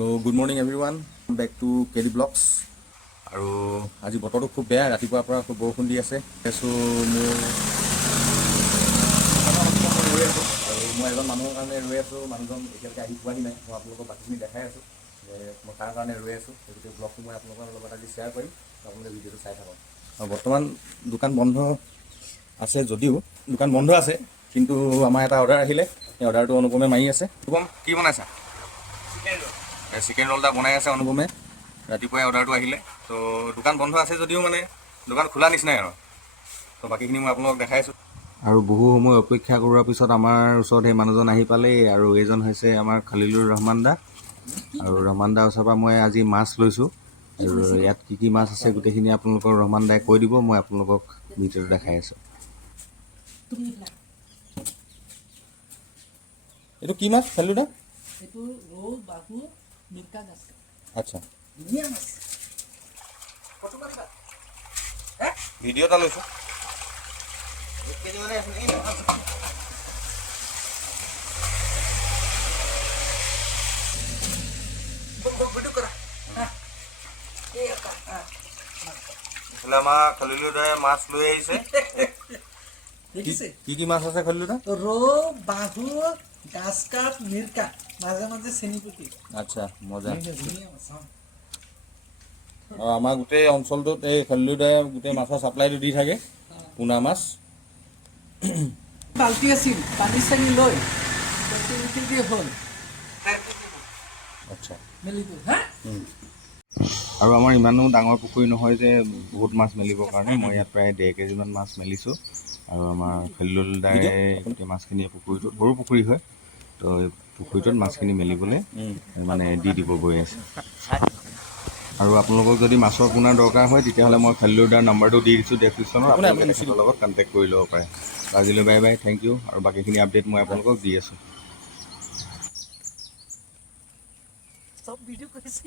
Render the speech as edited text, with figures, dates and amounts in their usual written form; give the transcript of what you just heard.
So good morning everyone, back to KD Vlogs. আৰু আজি বতৰটো খুব বেয়া, ৰাতিপুৱাৰ পৰা খুব বৰষুণ দি আছে। সো মোৰ ৰৈ আছোঁ আৰু মই এজন মানুহৰ কাৰণে ৰৈ আছোঁ। মানুহজন এতিয়ালৈকে আহি পোৱাহি নাই। মই আপোনালোকক বাকীখিনি দেখাই আছোঁ যে মই তাৰ কাৰণে ৰৈ আছোঁ। গতিকে ব্লগটো মই আপোনালোকৰ লগত আজি শ্বেয়াৰ কৰিম, আপোনালোকে ভিডিঅ'টো চাই থাকক। আৰু বৰ্তমান দোকান বন্ধ আছে যদিও দোকান বন্ধ আছে, কিন্তু আমাৰ এটা অৰ্ডাৰ আহিলে। এই অৰ্ডাৰটো অনুপমে মাৰি আছে। অনুপম কি বনাইছা? চিকেন ৰোল এটা বনাই আছে অনুপমে। ৰাতিপুৱাই অৰ্ডাৰটো আহিলে, তো দোকান বন্ধ আছে যদিও মানে দোকান খোলা নিচিনাই আৰু। তো বাকীখিনি মই আপোনালোকক দেখাইছোঁ। আৰু বহু সময় অপেক্ষা কৰাৰ পিছত আমাৰ ওচৰত সেই মানুহজন আহি পালেই। আৰু এইজন হৈছে আমাৰ খলিলুৰ ৰহমান দা। আৰু ৰহমান দাৰ ওচৰৰ পৰা মই আজি মাছ লৈছোঁ। আৰু ইয়াত কি মাছ আছে গোটেইখিনি আপোনালোকৰ ৰহমান দাই কৈ দিব। মই আপোনালোকক ভিডিঅ'টো দেখাই আছোঁ। এইটো কি মাছ খালো দা? itu roll bahu nikah gas. আচ্ছা, Ini mas. Foto kali pak? Video' এটা লৈছোঁ। Ini mana yang ini? Beduk kah? Iya kak. এইফালে আমাৰ খলিলুৰ দাই মাছ লৈ আহিছে। দেখিছে? কি মাছ আছে খলিলুৰ দা? Roll bahu gas cup mirka. মাঝে মাঝে চেনি পুতি। আচ্ছা, মজা। ধুনীয়া মাছ। আৰু আমাৰ গোটেই অঞ্চলটোত এই খলিলুৰ দাই গোটেই মাছৰ ছাপ্লাইটো দি থাকে, পোনা মাছ। বাল্টি আছিল, পানী চানি লৈ দিয়ে হ'ল। আচ্ছা, মেলি দিওঁ হা? আৰু আমাৰ ইমানো ডাঙৰ পুখুৰী নহয় যে বহুত মাছ মেলিবৰ কাৰণে। মই ইয়াত প্ৰায় 1.5 কেজিমান মাছ মেলিছোঁ। আৰু আমাৰ খলিলুৰ দাই গোটেই মাছখিনি পুখুৰীটোত, সৰু পুখুৰী হয়, তো এই পুখুৰীটোত মাছখিনি মেলিবলৈ মানে দি দিব গৈ আছে। আৰু আপোনালোকক যদি মাছৰ পোনাৰ দৰকাৰ হয় তেতিয়াহ'লে মই খলিলুৰ দাৰ নাম্বাৰটো দি দিছোঁ ডেছক্ৰিপশ্যনত, আপোনালোকে তেখেতৰ লগত কণ্টেক্ট কৰি ল'ব পাৰে। আজিলৈ বাই বাই, থেংক ইউ। আৰু বাকীখিনি আপডেট মই আপোনালোকক দি আছোঁ। চব ভিডিঅ' কৰিছে।